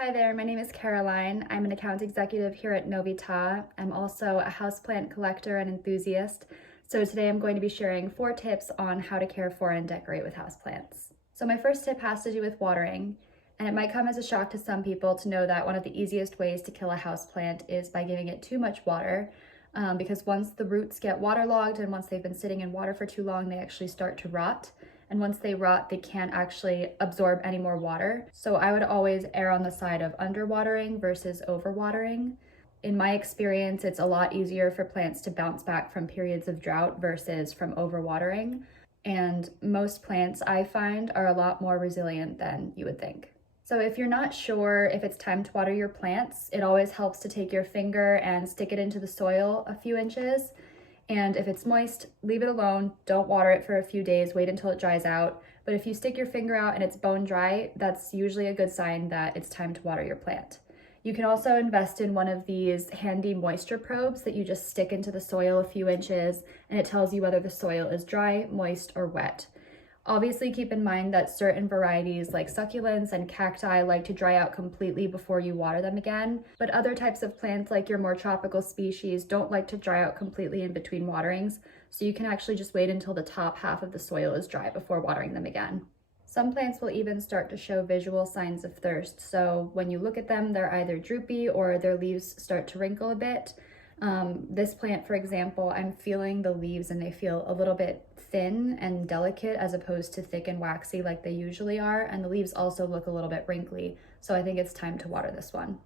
Hi there, my name is Caroline. I'm an account executive here at Novità. I'm also a houseplant collector and enthusiast. So today I'm going to be sharing 4 tips on how to care for and decorate with houseplants. So my first tip has to do with watering, and it might come as a shock to some people to know that one of the easiest ways to kill a houseplant is by giving it too much water, because once the roots get waterlogged and once they've been sitting in water for too long, they actually start to rot. And once they rot, they can't actually absorb any more water. So I would always err on the side of underwatering versus overwatering. In my experience, it's a lot easier for plants to bounce back from periods of drought versus from overwatering. And most plants, I find, are a lot more resilient than you would think. So if you're not sure if it's time to water your plants, it always helps to take your finger and stick it into the soil a few inches. And if it's moist, leave it alone. Don't water it for a few days, wait until it dries out. But if you stick your finger out and it's bone dry, that's usually a good sign that it's time to water your plant. You can also invest in one of these handy moisture probes that you just stick into the soil a few inches, and it tells you whether the soil is dry, moist, or wet. Obviously, keep in mind that certain varieties like succulents and cacti like to dry out completely before you water them again, but other types of plants like your more tropical species don't like to dry out completely in between waterings, so you can actually just wait until the top half of the soil is dry before watering them again. Some plants will even start to show visual signs of thirst, so when you look at them, they're either droopy or their leaves start to wrinkle a bit. This plant, for example, I'm feeling the leaves and they feel a little bit thin and delicate as opposed to thick and waxy like they usually are, and the leaves also look a little bit wrinkly, so I think it's time to water this one.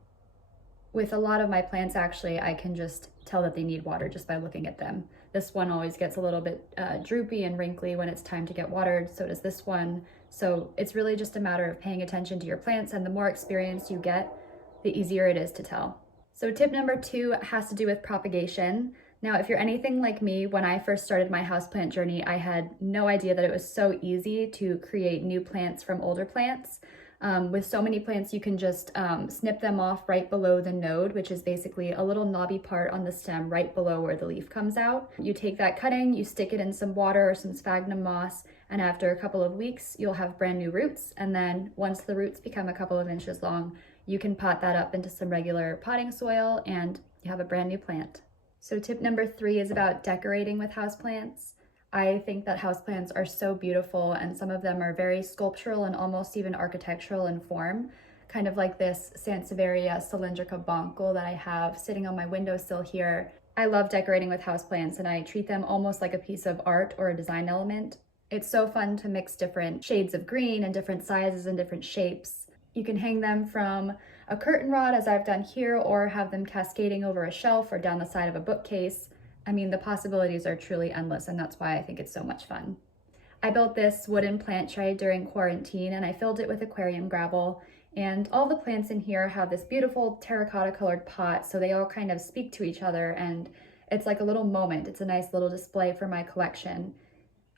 With a lot of my plants, actually, I can just tell that they need water just by looking at them. This one always gets a little bit droopy and wrinkly when it's time to get watered, so does this one. So it's really just a matter of paying attention to your plants, and the more experience you get, the easier it is to tell. So tip number 2 has to do with propagation. Now, if you're anything like me, when I first started my houseplant journey, I had no idea that it was so easy to create new plants from older plants. With so many plants, you can just snip them off right below the node, which is basically a little knobby part on the stem right below where the leaf comes out. You take that cutting, you stick it in some water or some sphagnum moss, and after a couple of weeks, you'll have brand new roots. And then once the roots become a couple of inches long, you can pot that up into some regular potting soil and you have a brand new plant. So tip number 3 is about decorating with houseplants. I think that houseplants are so beautiful, and some of them are very sculptural and almost even architectural in form, kind of like this Sansevieria cylindrica boncle that I have sitting on my windowsill here. I love decorating with houseplants, and I treat them almost like a piece of art or a design element. It's so fun to mix different shades of green and different sizes and different shapes. You can hang them from a curtain rod, as I've done here, or have them cascading over a shelf or down the side of a bookcase. I mean, the possibilities are truly endless, and that's why I think it's so much fun. I built this wooden plant tray during quarantine, and I filled it with aquarium gravel, and all the plants in here have this beautiful terracotta colored pot, so they all kind of speak to each other, and it's like a little moment. It's a nice little display for my collection.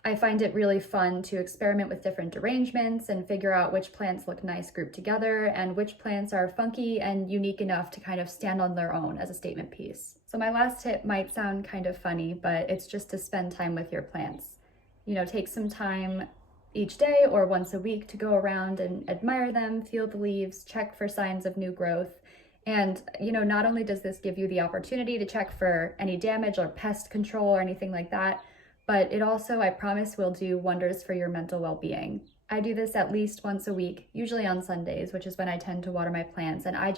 I find it really fun to experiment with different arrangements and figure out which plants look nice grouped together and which plants are funky and unique enough to kind of stand on their own as a statement piece. So my last tip might sound kind of funny, but it's just to spend time with your plants. You know, take some time each day or once a week to go around and admire them, feel the leaves, check for signs of new growth. And, you know, not only does this give you the opportunity to check for any damage or pest control or anything like that, but it also, I promise, will do wonders for your mental well-being. I do this at least once a week, usually on Sundays, which is when I tend to water my plants. And I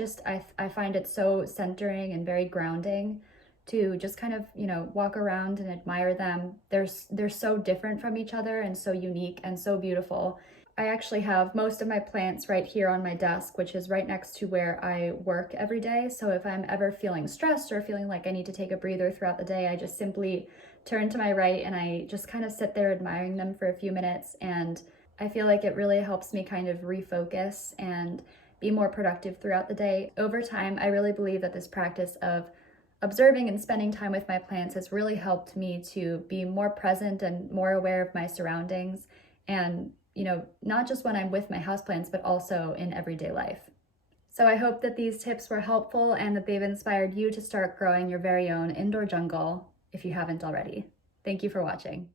find it so centering and very grounding to just kind of, you know, walk around and admire them. They're so different from each other and so unique and so beautiful. I actually have most of my plants right here on my desk, which is right next to where I work every day. So if I'm ever feeling stressed or feeling like I need to take a breather throughout the day, I just simply turn to my right and I just kind of sit there admiring them for a few minutes. And I feel like it really helps me kind of refocus and be more productive throughout the day. Over time, I really believe that this practice of observing and spending time with my plants has really helped me to be more present and more aware of my surroundings. And you know, not just when I'm with my houseplants, but also in everyday life. So I hope that these tips were helpful and that they've inspired you to start growing your very own indoor jungle if you haven't already. Thank you for watching.